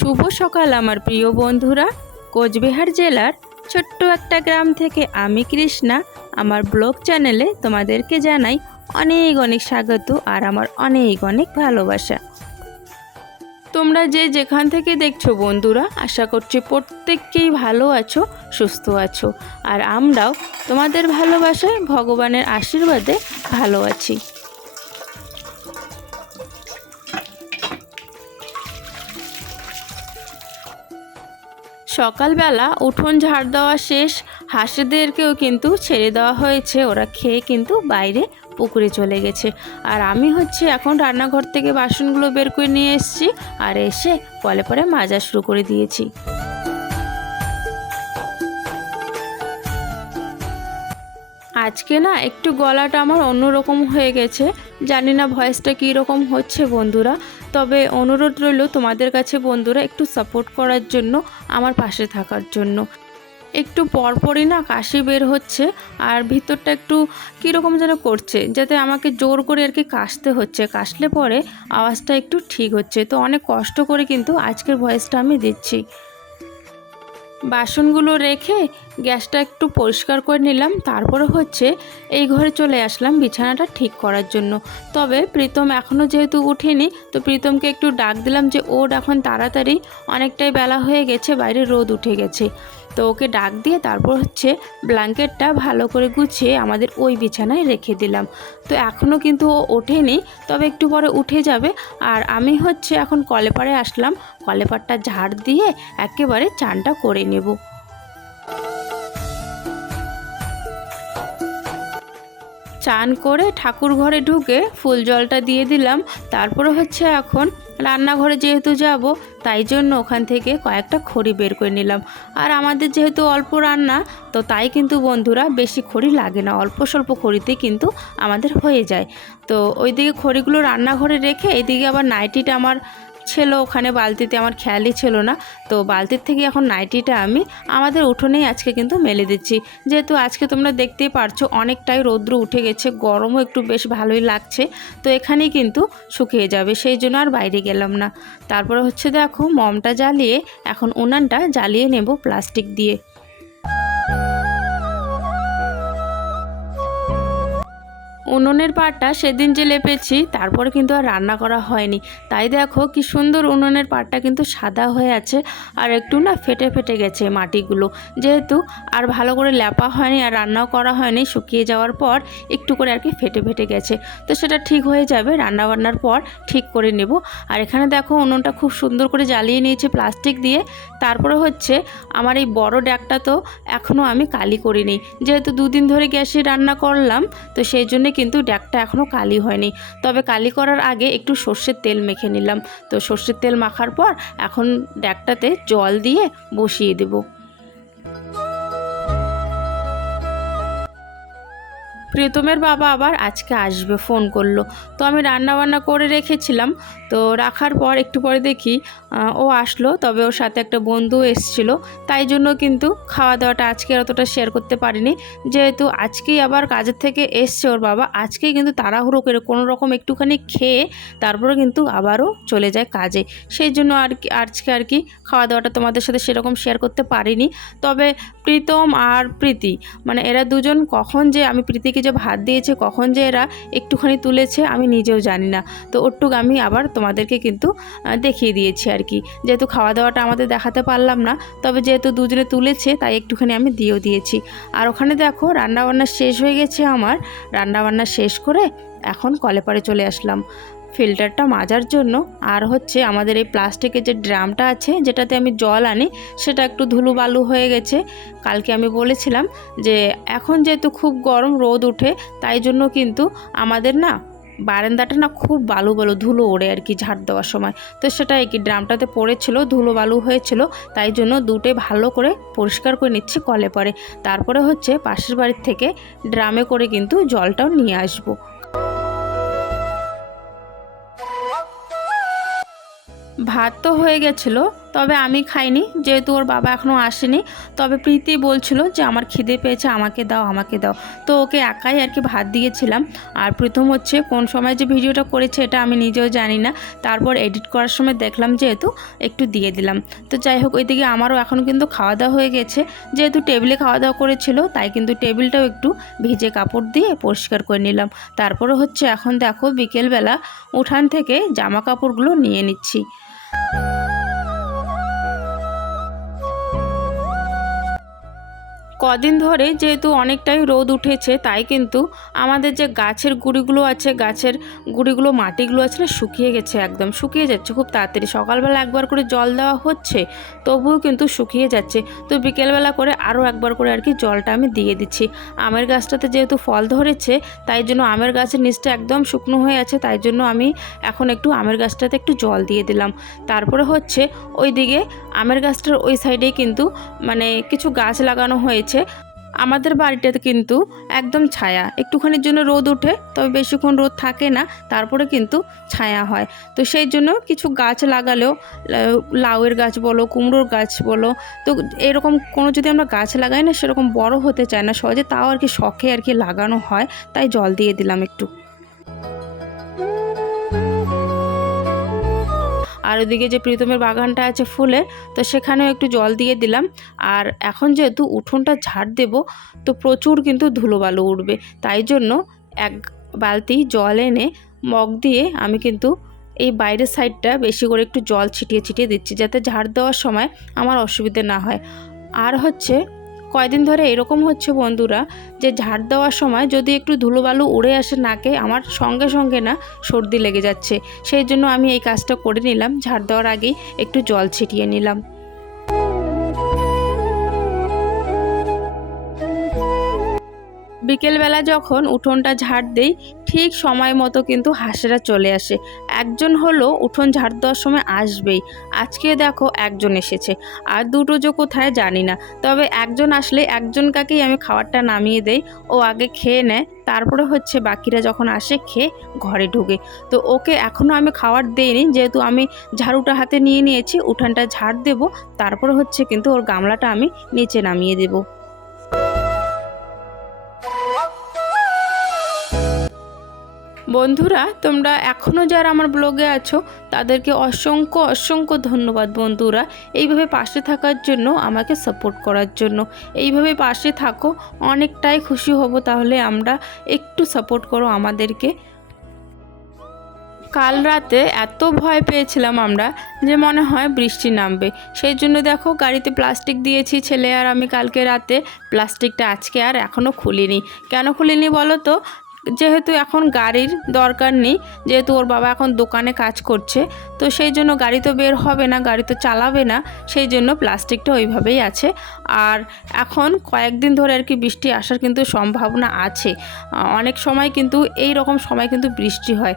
শুভ সকাল আমার প্রিয় বন্ধুরা। কোচবিহার জেলার ছোট্ট একটা গ্রাম থেকে আমি কৃষ্ণা। আমার ব্লগ চ্যানেলে তোমাদেরকে জানাই অনেক অনেক স্বাগত আর আমার অনেক অনেক ভালোবাসা। তোমরা যে যেখান থেকে দেখছ বন্ধুরা, আশা করছি প্রত্যেককেই ভালো আছো, সুস্থ আছো। আর আমরাও তোমাদের ভালোবাসায় ভগবানের আশীর্বাদে ভালো আছি। সকালবেলা উঠোন ঝাড় দেওয়া শেষ, হাঁসদেরকেও কিন্তু ছেড়ে দেওয়া হয়েছে। ওরা খেয়ে কিন্তু বাইরে পুকুরে চলে গেছে। আর আমি হচ্ছে এখন রান্নাঘর থেকে বাসনগুলো বের করে নিয়ে এসেছি আর এসে পলে পরে মাজা শুরু করে দিয়েছি। আজকে না একটু গলাটা আমার অন্যরকম হয়ে গেছে। জানি না ভয়েসটা কী রকম হচ্ছে বন্ধুরা। তবে অনুরোধ রইল তোমাদের কাছে বন্ধুরা একটু সাপোর্ট করার জন্য, আমার পাশে থাকার জন্য। একটু পরপরই না কাশি বের হচ্ছে, আর ভিতরটা একটু কীরকম যেন করছে, যাতে আমাকে জোর করে আর কি কাশতে হচ্ছে। কাশলে পরে আওয়াজটা একটু ঠিক হচ্ছে, তো অনেক কষ্ট করে কিন্তু আজকের ভয়েসটা আমি দিচ্ছি। বাসনগুলো রেখে গ্যাসটা একটু পরিষ্কার করে নিলাম। তারপরে হচ্ছে এই ঘরে চলে আসলাম বিছানাটা ঠিক করার জন্য। তবে প্রীতম এখনও যেহেতু উঠেনি, তো প্রীতমকে একটু ডাক দিলাম যে ওর এখন তাড়াতাড়ি। অনেকটাই বেলা হয়ে গেছে, বাইরে রোদ উঠে গেছে। তো ওকে ডাক দিয়ে তারপর হচ্ছে ব্ল্যাঙ্কেটটা ভালো করে গুছিয়ে আমাদের ওই বিছানায় রেখে দিলাম। তো এখনও কিন্তু ও ওঠেনি, তবে একটু পরে উঠে যাবে। আর আমি হচ্ছে এখন কলেপাড়ে আসলাম, কলেপাড়টা ঝাড় দিয়ে একেবারে চানটা করে নেব। চান করে ঠাকুর ঘরে ঢুকে ফুল জলটা দিয়ে দিলাম। তারপরে হচ্ছে এখন রান্নাঘরে যেহেতু যাব, তাই জন্য ওখান থেকে কয়েকটা খড়ি বের করে নিলাম। আর আমাদের যেহেতু অল্প রান্না, তো তাই কিন্তু বন্ধুরা বেশি খড়ি লাগে না। অল্প স্বল্প খড়িতে কিন্তু আমাদের হয়ে যায়। তো ওইদিকে খড়িগুলো রান্নাঘরে রেখে, এদিকে আবার নাইটিটা আমার ছিল ওখানে বালতিতে, আমার খেয়ালই ছিল না। তো বালতির থেকে এখন নাইটিটা আমি আমাদের উঠোনেই আজকে কিন্তু মেলে দিচ্ছি। যেহেতু আজকে তোমরা দেখতেই পারছ অনেকটাই রৌদ্র উঠে গেছে, গরমও একটু বেশ ভালোই লাগছে। তো এখানেই কিন্তু শুকিয়ে যাবে, সেই জন্য আর বাইরে গেলাম না। তারপরে হচ্ছে দেখো, মমটা জ্বালিয়ে এখন উনানটা জ্বালিয়ে নেব প্লাস্টিক দিয়ে। উনুনের পাটটা সেদিন যে লেপেছি, তারপরে কিন্তু আর রান্না করা হয়নি। তাই দেখো কি সুন্দর উনুনের পাটটা কিন্তু সাদা হয়ে আছে আর একটু না ফেটে ফেটে গেছে মাটিগুলো। যেহেতু আর ভালো করে লেপা হয়নি আর রান্নাও করা হয়নি, শুকিয়ে যাওয়ার পর একটু করে আর কি ফেটে ফেটে গেছে। তো সেটা ঠিক হয়ে যাবে রান্না বান্নার পর ঠিক করে নেব। আর এখানে দেখো উনুনটা খুব সুন্দর করে জ্বালিয়ে নিয়েছি প্লাস্টিক দিয়ে। তারপরে হচ্ছে আমার এই বড় ড্যাকটা তো এখনও আমি কালি করিনি। যেহেতু দুদিন ধরে গ্যাসে রান্না করলাম, তো সেই জন্য কিন্তু ড্যাকটা এখনও কালি হয়নি। তবে কালি করার আগে একটু সর্ষের তেল মেখে নিলাম। তো সর্ষের তেল মাখার পর এখন ড্যাকটাতে জল দিয়ে বসিয়ে দেবো। প্রিয়তমের বাবা আবার আজকে আসবে, ফোন করল। তো আমি রান্না বান্না করে রেখেছিলাম। তো রাখার পর একটু পরে দেখি ও আসলো। তবে ওর সাথে একটা বন্ধু এসছিল। তাই জন্য কিন্তু খাওয়া দাওয়াটা আজকে অতটা শেয়ার করতে পারিনি। যেহেতু আজকেই আবার কাজের থেকে এসছে ওর বাবা, আজকেই কিন্তু তাড়াহুড়ো করে কোনো রকম একটুখানি খেয়ে তারপরে কিন্তু আবারও চলে যায় কাজে। সেই জন্য আর কি, আজকে আর কি খাওয়া দাওয়াটা তোমাদের সাথে সেরকম শেয়ার করতে পারিনি। তবে প্রীতম আর প্রীতি মানে এরা দুজন কখন যে আমি প্রীতিকে যে ভাত দিয়েছে, কখন যে এরা একটুখানি তুলেছে, আমি নিজেও জানি না। তো ওটুক আমি আবার তোমাদেরকে কিন্তু দেখিয়ে দিয়েছি আর কি। যেহেতু খাওয়া দাওয়াটা আমাদের দেখাতে পারলাম না, তবে যেহেতু দুজনে তুলেছে, তাই একটুখানি আমি দিয়েও দিয়েছি। আর ওখানে দেখো, রান্নাবান্না শেষ হয়ে গেছে আমার। রান্নাবান্না শেষ করে এখন কলেপাড়ে চলে আসলাম। ফিল্টারটা মাজার জন্য। আর হচ্ছে আমাদের এই প্লাস্টিকের যে ড্রামটা আছে, যেটাতে আমি জল আনি, সেটা একটু ধুলো বালু হয়ে গেছে। কালকে আমি বলেছিলাম যে, এখন যেহেতু খুব গরম রোদ উঠে, তাই জন্য কিন্তু আমাদের না বারান্দাটা না খুব বালু বালু, ধুলো ওড়ে আর কি ঝাড় দেওয়ার সময়। তো সেটাই কি ড্রামটাতে পড়েছিল ধুলো বালু হয়েছিল, তাই জন্য দুটোই ভালো করে পরিষ্কার করে নিচ্ছি কলে পরে। তারপরে হচ্ছে পাশের বাড়ির থেকে ড্রামে করে কিন্তু জলটাও নিয়ে আসব। ভাত তো হয়ে গেছিল, তবে আমি খাইনি, যেহেতু ওর বাবা এখনও আসেনি, তবে প্রীতি বলছিল যে আমার খিদে পেয়েছে, আমাকে দাও আমাকে দাও। তো ওকে একাই আর কি ভাত দিয়েছিলাম। আর প্রথম হচ্ছে কোন সময় যে ভিডিওটা করেছে এটা আমি নিজেও জানি না। তারপর এডিট করার সময় দেখলাম যেহেতু একটু দিয়ে দিলাম। তো যাই হোক, ওইদিকে আমারও এখন কিন্তু খাওয়া দাওয়া হয়ে গেছে। যেহেতু টেবিলে খাওয়া দাওয়া করেছিল, তাই কিন্তু টেবিলটাও একটু ভিজে কাপড় দিয়ে পরিষ্কার করে নিলাম। তারপরে হচ্ছে এখন দেখো বিকেলবেলা উঠান থেকে জামা কাপড়গুলো নিয়ে নিচ্ছি। Bye. কদিন ধরে যেহেতু অনেকটাই রোদ উঠেছে, তাই কিন্তু আমাদের যে গাছের গুঁড়িগুলো আছে, গাছের গুঁড়িগুলো, মাটিগুলো আছে না, শুকিয়ে গেছে একদম। শুকিয়ে যাচ্ছে, খুব তাড়াতাড়ি। সকালবেলা একবার করে জল দেওয়া হচ্ছে, তবুও কিন্তু শুকিয়ে যাচ্ছে। তো বিকেলবেলা করে আরও একবার করে আর কি জলটা আমি দিয়ে দিচ্ছি। আমের গাছটাতে যেহেতু ফল ধরেছে, তাই জন্য আমের গাছের নিচটা একদম শুকনো হয়ে আছে, তাই জন্য আমি এখন একটু আমের গাছটাতে একটু জল দিয়ে দিলাম। তারপরে হচ্ছে ওই দিকে আমের গাছটার ওই সাইডেই কিন্তু মানে কিছু গাছ লাগানো হয়েছে। আমাদের বাড়িটাতে কিন্তু একদম ছায়া। একটুখানির জন্য রোদ ওঠে, তবে বেশিক্ষণ রোদ থাকে না, তারপরে কিন্তু ছায়া হয়। তো সেই জন্য কিছু গাছ লাগালেও লাউয়ের গাছ বলো, কুমড়োর গাছ বলো, তো এরকম কোনো যদি আমরা গাছ লাগাই না, সেরকম বড় হতে চায় না। সহজে তাও আর কি শখে আর কি লাগানো হয়, তাই জল দিয়ে দিলাম একটু। আর ওদিকে যে প্রীতমের বাগানটা আছে ফুলের, তো সেখানেও একটু জল দিয়ে দিলাম। আর এখন যেহেতু উঠোনটা ঝাড় দেব, তো প্রচুর কিন্তু ধুলোবালু উঠবে। তাই জন্য এক বালতি জল এনে মগ দিয়ে আমি কিন্তু এই বাইরের সাইডটা বেশি করে একটু জল ছিটিয়ে ছিটিয়ে দিচ্ছি, যাতে ঝাড় দেওয়ার সময় আমার অসুবিধে না হয়। আর হচ্ছে কয়দিন ধরে এরকম হচ্ছে বন্ধুরা যে ঝাড় দেওয়ার সময় যদি একটু ধুলোবালু উড়ে আসে নাকে, আমার সঙ্গে সঙ্গে না সর্দি লেগে যাচ্ছে। সেই জন্য আমি এই কাজটা করে নিলাম। ঝাড় দেওয়ার আগেই একটু জল ছিটিয়ে নিলাম। বিকেলবেলা যখন উঠোনটা ঝাড় দেই, ঠিক সময় মতো কিন্তু হাঁসেরা চলে আসে। একজন হলো উঠোন ঝাড় দেওয়ার সময় আসবেই। আজকে দেখো একজন এসেছে। আর দুটো যে কোথায় জানি না। তবে একজন আসলে একজন কাকেই আমি খাবারটা নামিয়ে দেই, ও আগে খেয়ে নেয়। তারপরে হচ্ছে বাকিরা যখন আসে, খেয়ে ঘরে ঢুকে। তো ওকে এখনও আমি খাবার দেইনি। যেহেতু আমি ঝাড়ুটা হাতে নিয়ে নিয়েছি, উঠানটা ঝাড় দেব। তারপরে হচ্ছে কিন্তু ওর গামলাটা আমি নিচে নামিয়ে দেবো। বন্ধুরা, তোমরা এখনও যারা আমার ব্লগে আছো, তাদেরকে অসংখ্য অসংখ্য ধন্যবাদ বন্ধুরা, এইভাবে পাশে থাকার জন্য, আমাকে সাপোর্ট করার জন্য। এইভাবে পাশে থাকো, অনেকটাই খুশি হব, তাহলে আমরা একটু সাপোর্ট করো আমাদেরকে। কাল রাতে এত ভয় পেয়েছিলাম আমরা, যে মনে হয় বৃষ্টি নামবে। সেই জন্য দেখো, গাড়িতে প্লাস্টিক দিয়েছি ছেলে, আর আমি কালকে রাতে প্লাস্টিকটা আজকে আর এখনও খুলিনি। কেন খুলিনি বলো তো? যেহেতু এখন গাড়ির দরকার নেই, যেহেতু ওর বাবা এখন দোকানে কাজ করছে, তো সেই জন্য গাড়ি তো বের হবে না, গাড়ি তো চালাবে না, সেই জন্য প্লাস্টিকটা ওইভাবেই আছে। আর এখন কয়েকদিন ধরে আর কি বৃষ্টি আসার কিন্তু সম্ভাবনা আছে। অনেক সময় কিন্তু এই রকম সময় কিন্তু বৃষ্টি হয়।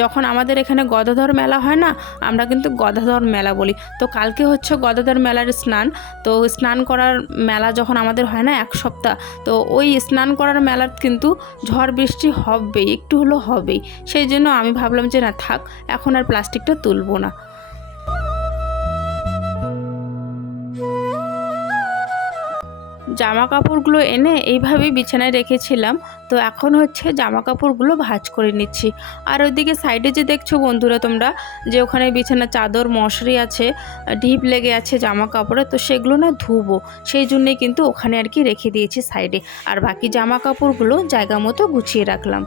যখন আমাদের এখানে গদাধর মেলা হয় না, আমরা কিন্তু গদাধর মেলা বলি। তো কালকে হচ্ছে গদাধর মেলার স্নান, তো স্নান করার মেলা যখন আমাদের হয় না, এক সপ্তাহ, তো ওই স্নান করার মেলার কিন্তু ঝড় বৃষ্টি হবেই, একটু হলেও হবেই। সেই জন্য আমি ভাবলাম যে, না, থাক, এখন আর প্লাস্টিকটা তুলবো না। জামা কাপড়গুলো এনে এইভাবেই বিছানায় রেখেছিলাম। তো এখন হচ্ছে জামা কাপড়গুলো ভাজ করে নিচ্ছি। আর ওইদিকে সাইডে যে দেখছ বন্ধুরা তোমরা, যে ওখানে বিছানা চাদর, মশারি আছে, ঢিপ লেগে আছে জামা কাপড়ে তো সেগুলো না ধুবো। সেই জন্যেই কিন্তু ওখানে আর কি রেখে দিয়েছি সাইডে। আর বাকি জামা কাপড়গুলো জায়গা মতো গুছিয়ে রাখলাম।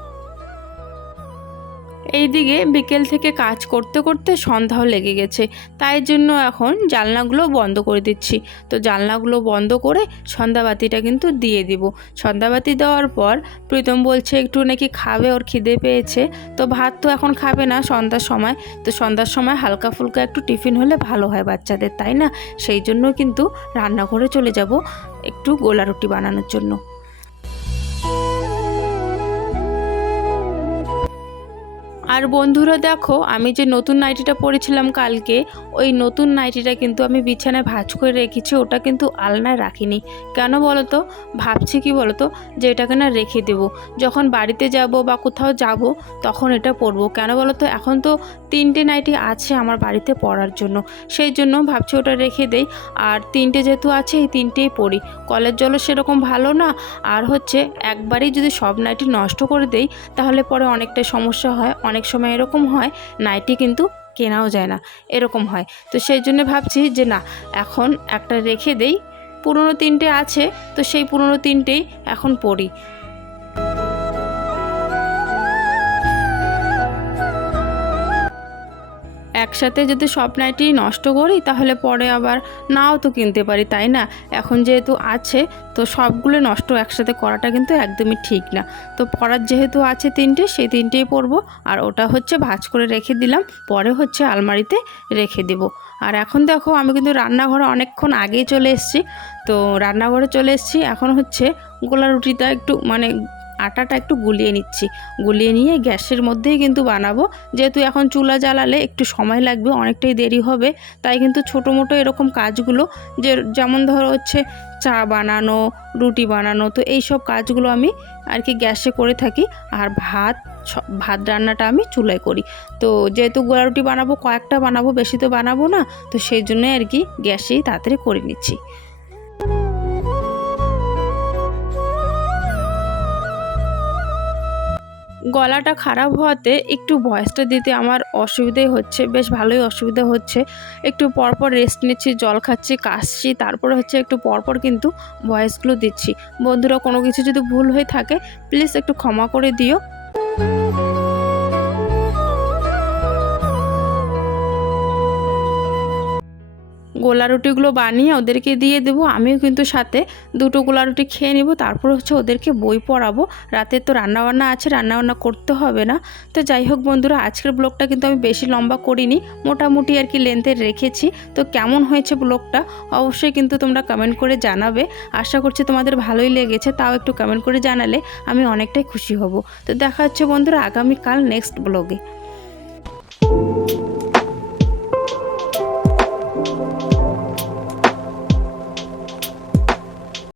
এইদিকে বিকেল থেকে কাজ করতে করতে সন্ধ্যাও লেগে গেছে। তাই জন্য এখন জানলাগুলো বন্ধ করে দিচ্ছি। তো জানলাগুলো বন্ধ করে সন্ধ্যাবাতিটা কিন্তু দিয়ে দিব। সন্ধ্যাবাতি দেওয়ার পর প্রীতম বলছে, একটু নাকি খাবে, ওর খিদে পেয়েছে। তো ভাত তো এখন খাবে না সন্ধ্যার সময়। তো সন্ধ্যার সময় হালকা ফুলকা একটু টিফিন হলে ভালো হয় বাচ্চাদের, তাই না? সেই জন্য কিন্তু রান্নাঘরে চলে যাব একটু গোলা রুটি বানানোর জন্য। আর বন্ধুরা দেখো, আমি যে নতুন নাইটিটা পরেছিলাম কালকে, ওই নতুন নাইটিটা কিন্তু আমি বিছানায় ভাঁজ করে রেখেছি, ওটা কিন্তু আলনায় রাখিনি। কেন বলো তো ভাবছি কি বলো তো যে এটাকে না রেখে দেবো। যখন বাড়িতে যাব বা কোথাও যাব, তখন এটা পরবো। কেন বলো তো এখন তো তিনটে নাইটি আছে আমার বাড়িতে পরার জন্য। সেই জন্য ভাবছি ওটা রেখে দেই। আর তিনটে যেহেতু আছে, এই তিনটেই পরি। কলের জলও সেরকম ভালো না। আর হচ্ছে, একবারই যদি সব নাইটি নষ্ট করে দেই, তাহলে পরে অনেকটা সমস্যা হয়, অনেক সময় এরকম হয় নাইটি কিন্তু কেনাও যায় না, এরকম হয়। তো সেই জন্য ভাবছি যে না, এখন একটা রেখে দেই, পুরনো তিনটে আছে, তো সেই পুরনো তিনটেই এখন পড়ি। একসাথে যদি সব নাইটি নষ্ট করি, তাহলে পরে আবার নাও তো কিনতে পারি, তাই না? এখন যেহেতু আছে, তো সবগুলো নষ্ট একসাথে করাটা কিন্তু একদমই ঠিক না। তো পরার যেহেতু আছে তিনটে, সেই তিনটেই পরবো। আর ওটা হচ্ছে ভাজ করে রেখে দিলাম, পরে হচ্ছে আলমারিতে রেখে দেবো। আর এখন দেখো, আমি কিন্তু রান্নাঘরে অনেকক্ষণ আগেই চলে এসেছি। তো রান্নাঘরে চলে এসেছি, এখন হচ্ছে গোলা রুটিটা একটু মানে আটাটা একটু গুলিয়ে নিচ্ছি। গুলিয়ে নিয়ে গ্যাসের মধ্যেই কিন্তু বানাবো। যেহেতু এখন চুলা জ্বালালে একটু সময় লাগবে, অনেকটাই দেরি হবে। তাই কিন্তু ছোটো মোটো এরকম কাজগুলো যে যেমন ধরো হচ্ছে চা বানানো, রুটি বানানো, তো এই সব কাজগুলো আমি আর কি গ্যাসে করে থাকি। আর ভাত ভাত রান্নাটা আমি চুলায় করি। তো যেহেতু গোলা রুটি বানাবো, কয়েকটা বানাবো, বেশি তো বানাবো না, তো সেই জন্যই আর কি গ্যাসেই তাড়াতাড়ি করে নিচ্ছি। গলাটা খারাপ হওয়াতে একটু ভয়েসটা দিতে আমার অসুবিধাই হচ্ছে, বেশ ভালোই অসুবিধা হচ্ছে। একটু পরপর রেস্ট নিচ্ছি, জল খাচ্ছি, কাশছি, তারপরে হচ্ছে একটু পরপর কিন্তু ভয়েসগুলো দিচ্ছি। বন্ধুরা, কোনো কিছু যদি ভুল হয়ে থাকে প্লিজ একটু ক্ষমা করে দিও। গোলা রুটিগুলো বানিয়ে ওদেরকে দিয়ে দেবো। আমিও কিন্তু সাথে দুটো গোলা রুটি খেয়ে নেব। তারপর হচ্ছে ওদেরকে বই পড়াবো। রাতে তো রান্নাবান্না আছে, রান্নাবান্না করতে হবে না। তো যাই হোক বন্ধুরা, আজকের ব্লগটা কিন্তু আমি বেশি লম্বা করিনি। মোটামুটি আর কি লেন্থের রেখেছি। তো কেমন হয়েছে ব্লগটা অবশ্যই কিন্তু তোমরা কমেন্ট করে জানাবে। আশা করছি তোমাদের ভালোই লেগেছে, তাও একটু কমেন্ট করে জানালে আমি অনেকটাই খুশি হব। তো দেখা হচ্ছে বন্ধুরা, আগামীকাল নেক্সট ব্লগে